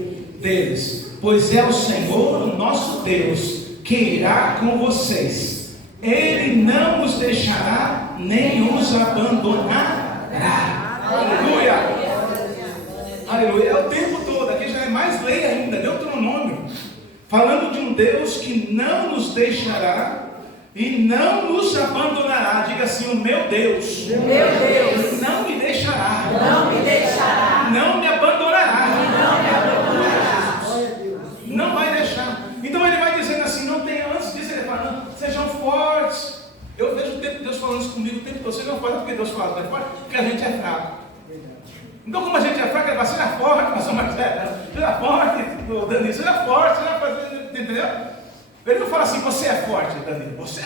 deles, pois é o Senhor, o nosso Deus, que irá com vocês. Ele não os deixará, nem os abandonará. Aleluia. Aleluia. É o tempo todo, aqui já é mais lei ainda, Deuteronômio. falando de um Deus que não nos deixará e não nos abandonará. Diga assim: o meu Deus, não me deixará, não me abandonará, não vai deixar. Então ele vai dizendo assim, não tem, antes disso ele fala, não, sejam fortes. Eu vejo o tempo de Deus falando isso comigo o tempo todo. Sejam fortes, porque Deus fala, é forte, porque a gente é fraco. Então, como a gente é fraco, ele fala, seja forte, pastor Marcelo, seja forte, Danilo, seja forte, entendeu? Ele não fala assim, você é forte, Danilo, você é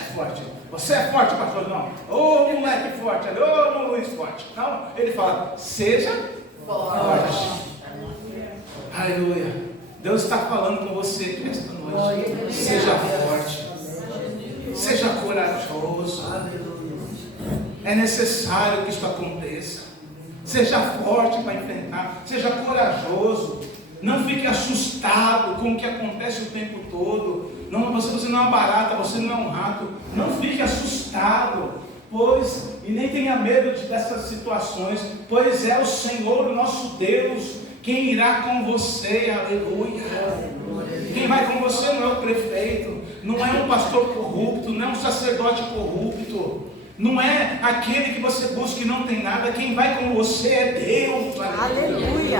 forte, pastor, não. Ô moleque forte, ô Luiz forte. Não, ele fala, seja forte. Aleluia. Deus está falando com você esta noite. Seja forte, seja corajoso. É necessário que isso aconteça. Seja forte para enfrentar, seja corajoso. Não fique assustado com o que acontece o tempo todo. Não, você não é uma barata, você não é um rato. Não fique assustado, e nem tenha medo dessas situações, pois é o Senhor, o nosso Deus, quem irá com você. Aleluia. Quem vai com você não é o prefeito, não é um pastor corrupto, não é um sacerdote corrupto, não é aquele que você busca e não tem nada. Quem vai com você é Deus. Aleluia.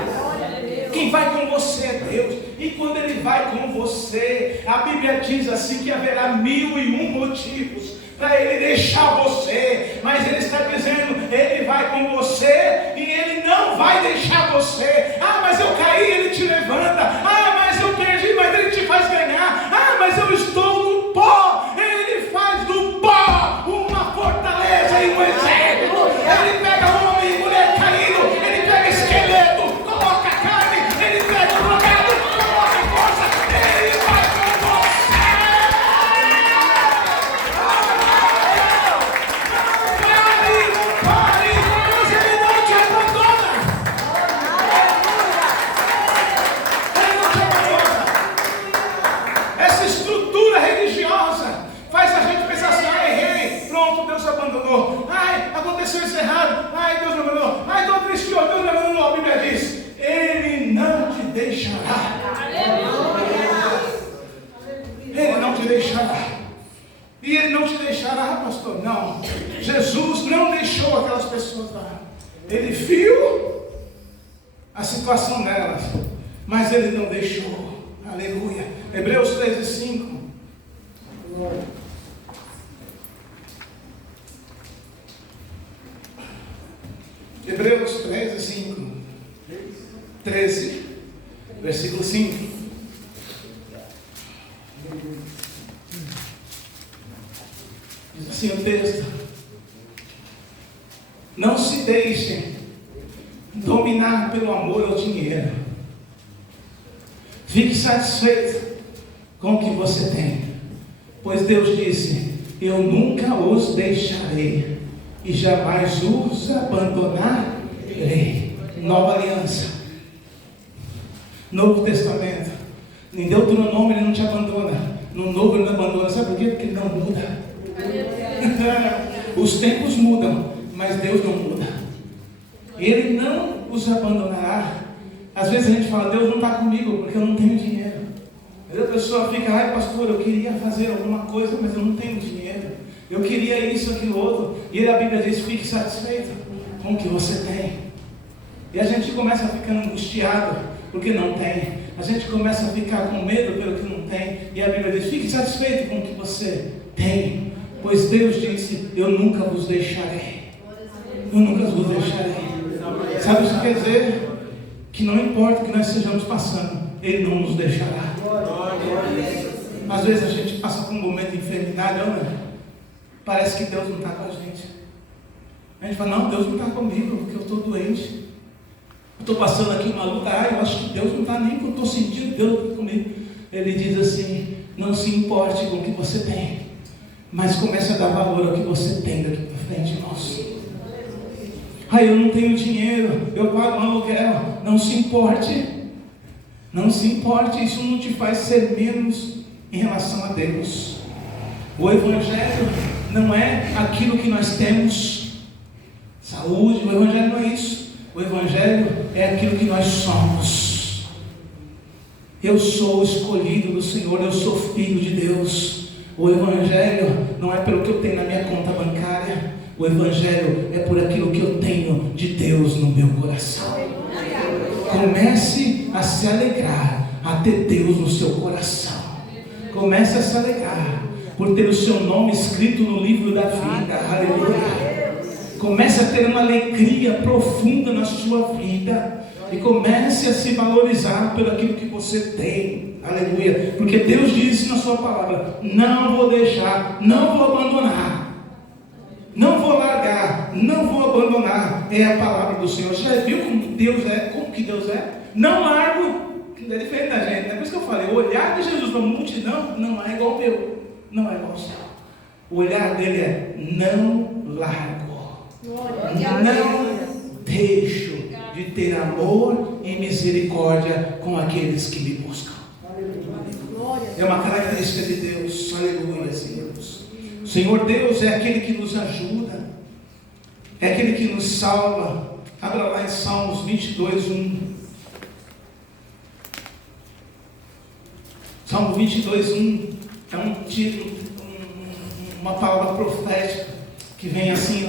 Quem vai com você é Deus. E quando Ele vai com você, a Bíblia diz assim que haverá 1001 motivos para Ele deixar você, mas Ele está dizendo, Ele vai com você e Ele não vai deixar você. Ah, mas eu caí, Ele te levanta. Ah, mas eu perdi, mas Ele te faz ganhar. Ah, mas eu estou no pó. Ele faz do pó uma fortaleza e um exército. Ele pega homem e mulher caído, Ele pega esqueleto, coloca carne, Ele pega o drogado, coloca força. Ele vai com você. Não pare, mas Ele não te abandona. Ele não te abandona. Essa estrutura religiosa faz a gente pensar assim, errei, pronto, Deus abandonou. Ai, aconteceu isso errado. Ai, Deus me abandonou. Ai, estou triste, Deus me abandonou. A Bíblia diz, Ele não te deixará. Ele não te deixará. E Ele não te deixará, pastor. Não. Jesus não deixou aquelas pessoas lá. Ele viu a situação delas, mas Ele não deixou. Aleluia. Hebreus 13:5. Hebreus 13:5. 13, versículo 5. Diz assim o texto: não se deixem dominar pelo amor ao dinheiro. Fique satisfeito com o que você tem, pois Deus disse, eu nunca os deixarei e jamais os abandonarei. Nova aliança, Novo Testamento. Em Deuteronômio Ele não te abandona, no Novo Ele não abandona. Sabe por quê? Porque Ele não muda. Os tempos mudam, mas Deus não muda. Ele não os abandonará. Às vezes a gente fala, Deus não está comigo porque eu não tenho dinheiro. Aí a pessoa fica, ai pastor, eu queria fazer alguma coisa, mas eu não tenho dinheiro. Eu queria isso, aquilo, outro. E a Bíblia diz, fique satisfeito com o que você tem. E a gente começa a ficar angustiado porque não tem. A gente começa a ficar com medo pelo que não tem. E a Bíblia diz, fique satisfeito com o que você tem. Pois Deus disse, eu nunca vos deixarei. Eu nunca vos deixarei. Sabe o que quer dizer? Que não importa o que nós estejamos passando, Ele não nos deixará. Às vezes a gente passa por um momento de enfermidade, parece que Deus não está com a gente. A gente fala, não, Deus não está comigo, porque eu estou doente. Eu estou passando aqui uma luta, eu acho que Deus não está nem, eu estou sentindo Deus está comigo. Ele diz assim, não se importe com o que você tem, mas comece a dar valor ao que você tem daqui para frente, irmãos. Eu não tenho dinheiro, eu pago um aluguel. Não se importe. Não se importe, isso não te faz ser menos em relação a Deus. O Evangelho não é aquilo que nós temos, saúde, o Evangelho não é isso. O Evangelho é aquilo que nós somos. Eu sou escolhido do Senhor, eu sou filho de Deus. O Evangelho não é pelo que eu tenho na minha conta bancária. O Evangelho é por aquilo que eu tenho de Deus no meu coração. Comece a se alegrar, a ter Deus no seu coração. Comece a se alegrar por ter o seu nome escrito no livro da vida. Aleluia. Comece a ter uma alegria profunda na sua vida. E comece a se valorizar pelo aquilo que você tem. Aleluia. Porque Deus disse na sua palavra: não vou deixar, não vou abandonar, não vou largar, não vou abandonar. É a palavra do Senhor. Você já viu como Deus é? Como que Deus é? Não largo. É diferente da gente, né? Por isso que eu falei, o olhar de Jesus para a multidão não é igual ao meu, não é igual ao seu. O olhar dele é: não largo, não deixo de ter amor e misericórdia com aqueles que me buscam. É uma característica de Deus. Aleluia, Senhor. O Senhor Deus é aquele que nos ajuda, é aquele que nos salva. Abra lá em Salmos 22, 1. Salmo 22, 1 é um título, uma palavra profética que vem assim,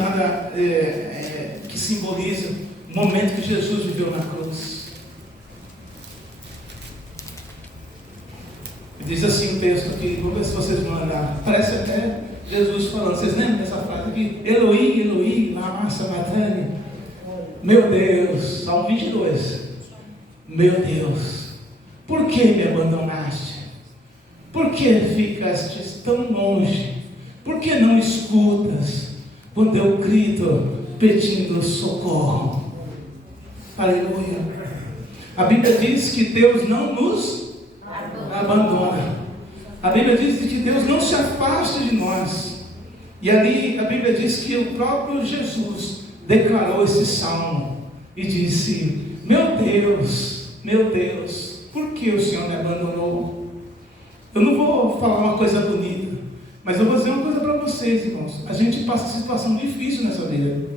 que simboliza o momento que Jesus viveu na cruz. E diz assim o texto aqui, vou ver se vocês vão olhar. Parece até Jesus falando. Vocês lembram dessa frase aqui? Eloí, Eloí, lama sabachthani. Meu Deus, Salmo 22. Meu Deus, por que me abandonaste? Por que ficaste tão longe? Por que não escutas quando eu grito pedindo socorro? Aleluia. A Bíblia diz que Deus não nos abandona. A Bíblia diz que Deus não se afasta de nós. E ali a Bíblia diz que o próprio Jesus declarou esse salmo e disse: meu Deus, por que o Senhor me abandonou? Eu não vou falar uma coisa bonita, mas eu vou dizer uma coisa para vocês, irmãos. A gente passa situação difícil nessa vida.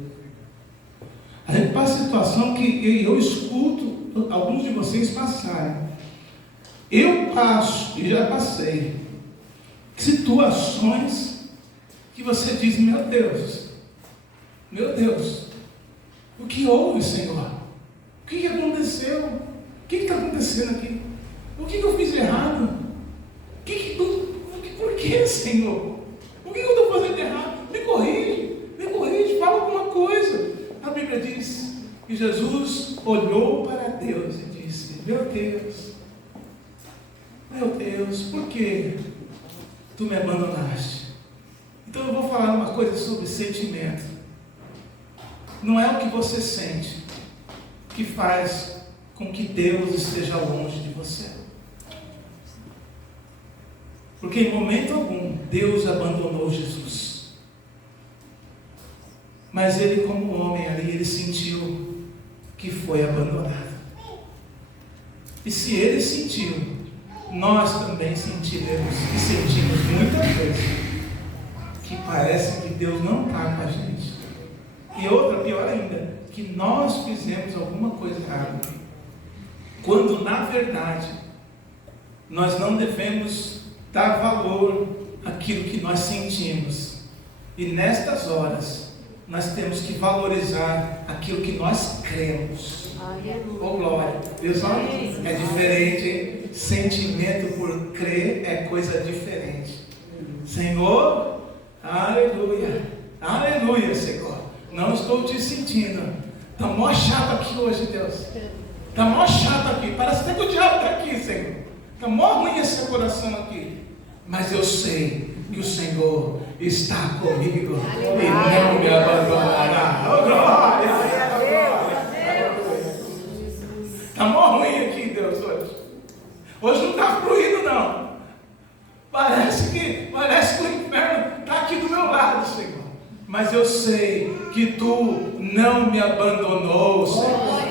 A gente passa situação que eu escuto alguns de vocês passarem. Eu passo, e já passei, situações que você diz: meu Deus, o que houve, Senhor? O que aconteceu? O que está acontecendo aqui? O que eu fiz errado? Por que, Senhor? O que eu estou fazendo de errado? Me corrige, fala alguma coisa. A Bíblia diz que Jesus olhou para Deus e disse: meu Deus, por que tu me abandonaste? Então eu vou falar uma coisa sobre sentimento. Não é o que você sente que faz com que Deus esteja longe de você. Porque em momento algum Deus abandonou Jesus. Mas ele, como homem ali, ele sentiu que foi abandonado. E se ele sentiu, nós também sentiremos e sentimos muitas vezes que parece que Deus não está com a gente. E outra, pior ainda, que nós fizemos alguma coisa errada, quando na verdade nós não devemos dar valor àquilo que nós sentimos. E nestas horas nós temos que valorizar aquilo que nós cremos. Oh glória, Deus, é diferente, hein? Sentimento por crer é coisa diferente. Senhor, aleluia, Senhor, não estou te sentindo. Está mó chato aqui hoje, Deus. Está mó chato aqui, parece até que o diabo está aqui, Senhor. Está mó ruim esse coração aqui. Mas eu sei que o Senhor está comigo e não me abandonará. Oh glória! Está mó ruim aqui, Deus, hoje. Hoje não está fluindo, não. Parece que o inferno está aqui do meu lado, Senhor. Mas eu sei que tu não me abandonou, Senhor.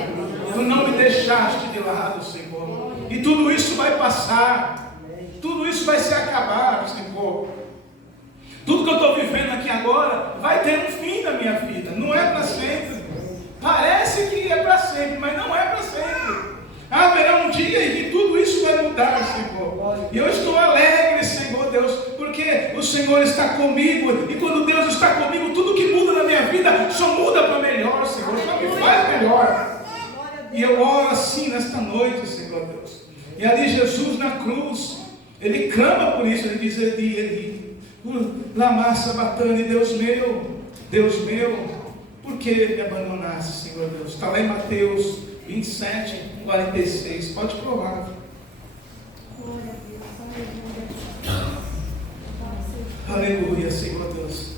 Tu não me deixaste de lado, Senhor. E tudo isso vai passar. Tudo isso vai se acabar, Senhor. Tudo que eu estou vivendo aqui agora vai ter um fim na minha vida. Não é para sempre. Parece que é para sempre, mas não é para sempre. Haverá um dia em que tudo isso vai mudar. ajudar, Senhor. E eu estou alegre, Senhor Deus, porque o Senhor está comigo. E quando Deus está comigo, tudo que muda na minha vida só muda para melhor, Senhor. Só me faz melhor. E eu oro assim nesta noite, Senhor Deus. E ali Jesus na cruz, Ele clama por isso. Ele diz, Eli, lama sabachthani, Deus meu, por que me abandonaste, Senhor Deus? Está lá em Mateus 27, 46. Pode provar. Aleluia, Senhor Deus.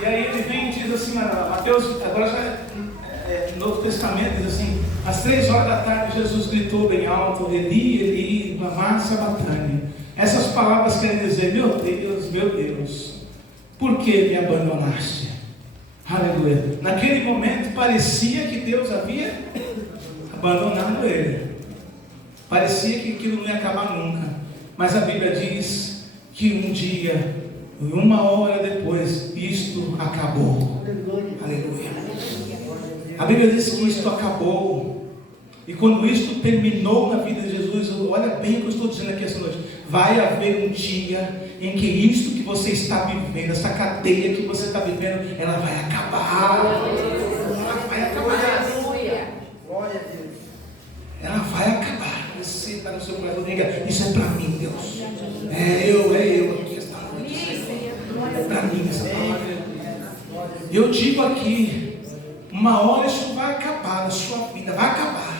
E aí ele vem e diz assim, Mateus, agora já é Novo Testamento, diz assim, às 3 horas da tarde Jesus gritou bem alto, Eli, Eli, lama sabachthani. Essas palavras querem dizer, meu Deus, por que me abandonaste? Aleluia. Naquele momento parecia que Deus havia abandonado ele. Parecia que aquilo não ia acabar nunca. Mas a Bíblia diz que um dia, 1 hora depois, isto acabou. Aleluia. A Bíblia diz que isto acabou. E quando isto terminou na vida de Jesus, olha bem o que eu estou dizendo aqui essa noite. Vai haver um dia em que isto que você está vivendo, essa cadeia que você está vivendo, ela vai acabar. Ela vai acabar. Glória a Deus. Ela vai acabar. Você está no seu coração, diga, isso é para mim, Deus. É eu aqui esta noite. É para mim essa palavra. Eu digo aqui, uma hora isso vai acabar na sua vida, vai acabar.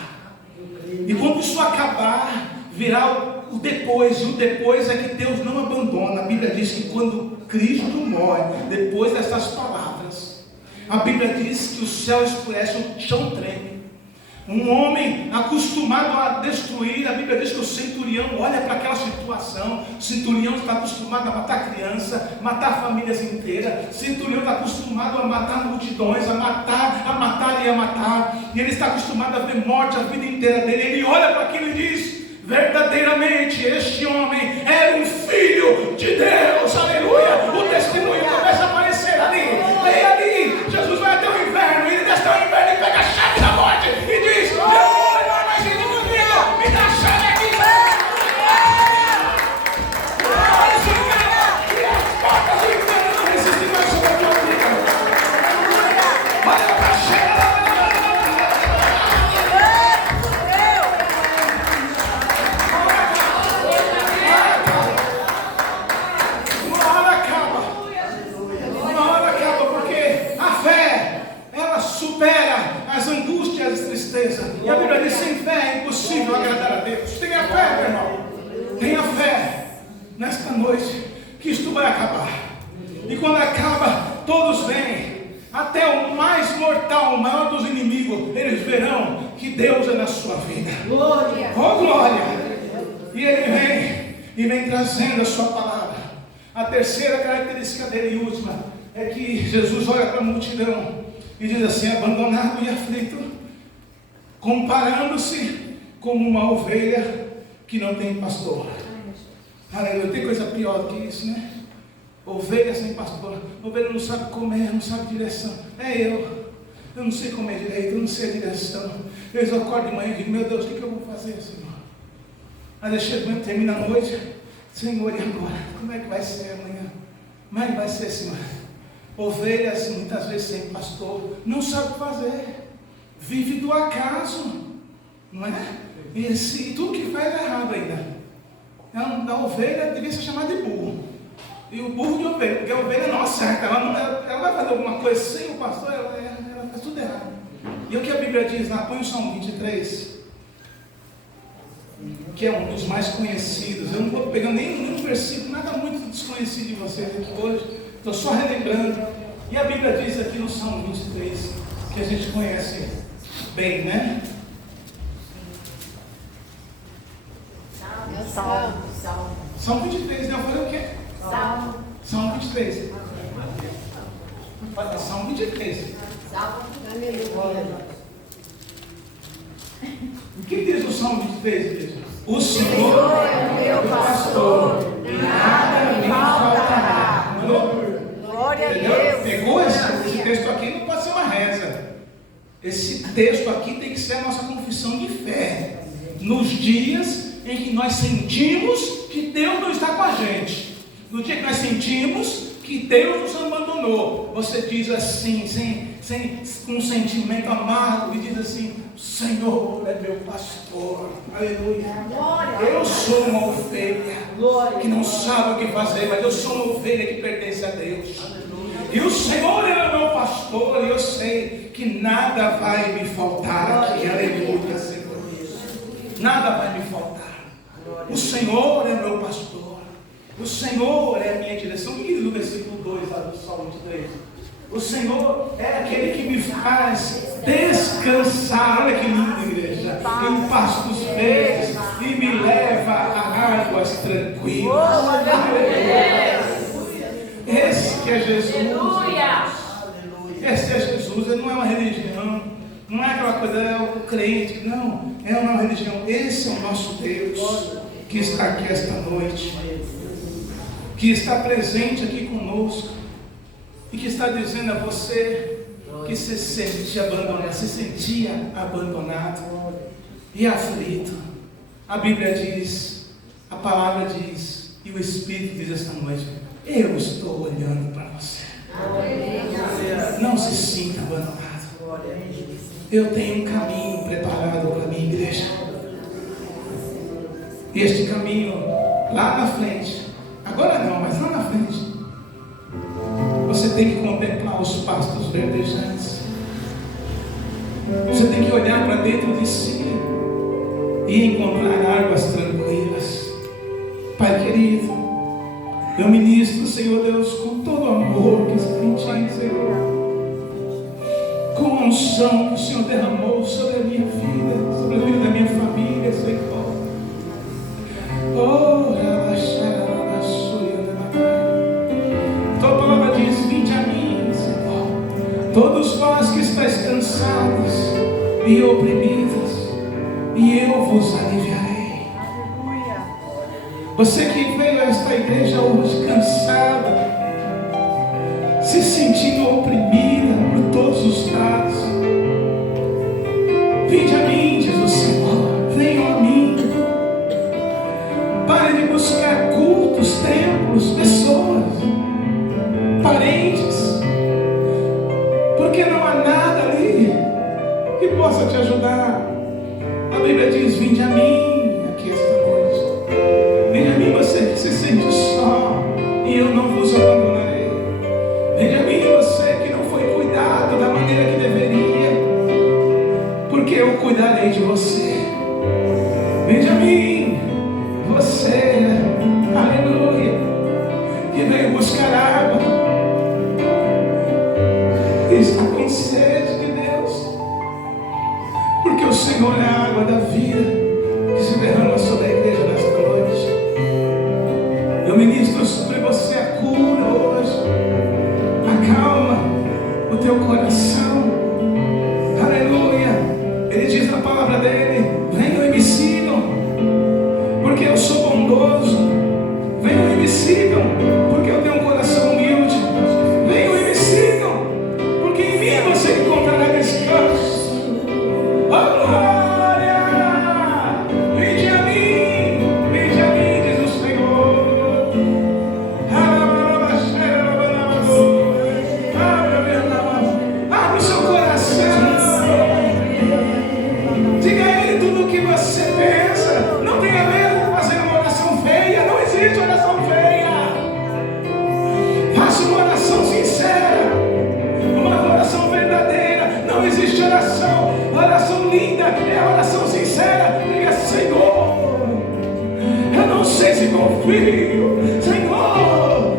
E quando isso acabar, virá o depois. E o depois é que Deus não abandona. A Bíblia diz que quando Cristo morre, depois dessas palavras, a Bíblia diz que o céu escurece, o chão treme. Um homem acostumado a destruir, a Bíblia diz que o centurião olha para aquela situação. O centurião está acostumado a matar criança, matar famílias inteiras. O centurião está acostumado a matar multidões, a matar. E ele está acostumado a ver morte a vida inteira dele. Ele olha para aquilo e diz, verdadeiramente este homem era um filho de Deus. Aleluia. O testemunho começa a aparecer ali. Leia ali, Jesus vai até o inverno. Ele desce até o inverno e pega a chave da morte e diz, meu amor, não há mais gente comigo, me dá a chave aqui. E as portas do inferno não resistem mais sobre a tua vida. Olha para a cheira. Uma hora acaba, porque a fé, ela supera as angústias e as tristezas. E a Bíblia diz, sem fé é impossível agradar a Deus. Tenha fé, meu irmão. Tenha fé nesta noite que isto vai acabar. E quando acaba, todos vêm. Até o mais mortal, o maior dos inimigos, eles verão que Deus é na sua vida. Glória. Oh, glória! E ele vem trazendo a sua palavra. A terceira característica dele e última é que Jesus olha para a multidão e diz assim, abandonado e aflito, comparando-se como uma ovelha que não tem pastor. Aleluia, tem coisa pior do que isso, né? Ovelha sem pastor. Ovelha não sabe comer, não sabe direção. Eu não sei comer direito, eu não sei a direção. Eu acordo de manhã e digo, meu Deus, o que eu vou fazer, Senhor? Aí eu chego, termina a noite, Senhor, e agora? Como é que vai ser amanhã? Como é que vai ser, Senhor? Ovelhas, muitas vezes sem pastor, não sabe o que fazer. Vive do acaso, não é? E tudo que faz é errado ainda. A ovelha devia ser chamada de burro. E o burro de ovelha, porque a ovelha não acerta, ela vai fazer alguma coisa sem o pastor, ela faz tudo errado. E o que a Bíblia diz lá, põe o Salmo 23, que é um dos mais conhecidos. Eu não vou pegar nenhum versículo, nada muito desconhecido de vocês aqui hoje, estou só relembrando. E a Bíblia diz aqui no Salmo 23, que a gente conhece bem, né? Salmo 23, né? Eu falei o quê? Salmo 23. Salmo 23. O que diz o Salmo 23, igreja? O Senhor é o meu pastor, e nada me faltará. Glória a Deus. Pegou esse texto aqui? Não pode ser uma reza. Esse texto aqui tem que confissão de fé nos dias em que nós sentimos que Deus não está com a gente. No dia que nós sentimos que Deus nos abandonou, você diz assim, com um sentimento amargo, e diz assim: o Senhor é meu pastor, aleluia. Eu sou uma ovelha que não sabe o que fazer, mas eu sou uma ovelha que pertence a Deus. E o Senhor é o meu pastor, e eu sei que nada vai me faltar aqui, aleluia, Senhor. Nada vai me faltar. O Senhor é o meu pastor. O Senhor é a minha direção. O que diz o versículo 2 lá do Salmo 23? O Senhor é aquele que me faz descansar. Olha que lindo, igreja. Em pastos verdes e me leva a águas tranquilas. Esse que é Jesus. Esse é Jesus. Ele não é uma religião. Não é aquela coisa, é o crente. Não, é uma religião. Esse é o nosso Deus que está aqui esta noite, que está presente aqui conosco e que está dizendo a você que se sentia abandonado e aflito. A Bíblia diz, a palavra diz, e o Espírito diz esta noite: eu estou olhando para você. Não se sinta abandonado. Eu tenho um caminho preparado para a minha igreja. E este caminho lá na frente, agora não, mas lá na frente, você tem que contemplar os pastos verdejantes. Você tem que olhar para dentro de si e encontrar águas tranquilas. Pai querido, eu ministro, Senhor Deus, com todo o amor que está em Ti, Senhor, com a unção que o Senhor derramou sobre a minha vida, sobre a vida da minha família, Senhor. Tua palavra diz: vinde a mim, Senhor, todos vós que estáis cansados e oprimidos, e eu vos aliviarei. Você que veio a esta igreja hoje cansada, se sentindo oprimida por todos os lados, vinde a mim, diz o Senhor, venham a mim. Pare de buscar cultos, templos, pessoas, parentes, porque não há nada ali que possa te ajudar. A Bíblia diz: vinde a mim aqui esta noite. Vinde a mim, você que se sente só, e eu não vos abandonarei. Vinde a mim, você que não foi cuidado da maneira que deveria, porque eu cuidarei de você. Vinde a mim, você, aleluia, que veio buscar água e está com sede de Deus, porque o Senhor é a água da vida que se derrama sobre a igreja nesta noite. Eu ministro sobre você a cura hoje. Acalma o teu coração, aleluia. Ele diz na palavra dele: venham e me sigam, porque eu sou bondoso. Venham e me sigam, porque eu tenho um coração humilde. Venham e me sigam, porque em mim você encontrará descanso. Oh, glória! Vinde a mim, diz o Senhor. Abre o seu coração. Diga a Ele tudo o que você pensa. Não tenha medo de fazer uma oração feia. Não existe oração feia. Faça uma oração sincera, uma oração verdadeira. Não existe oração. Oração linda é a oração sincera. Diga: Senhor, eu não sei se confio. Senhor,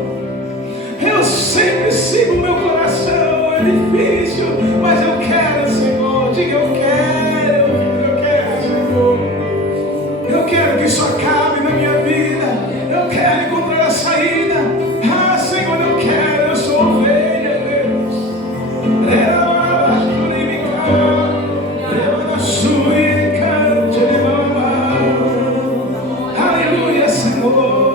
eu sempre sigo o meu coração. É difícil, mas eu quero, Senhor. Diga: eu quero, Senhor. Eu quero que isso acabe na minha vida. Eu quero encontrar a saída. Ah, Senhor, eu quero. Eu sou ovelha, Deus. Aleluia, Senhor.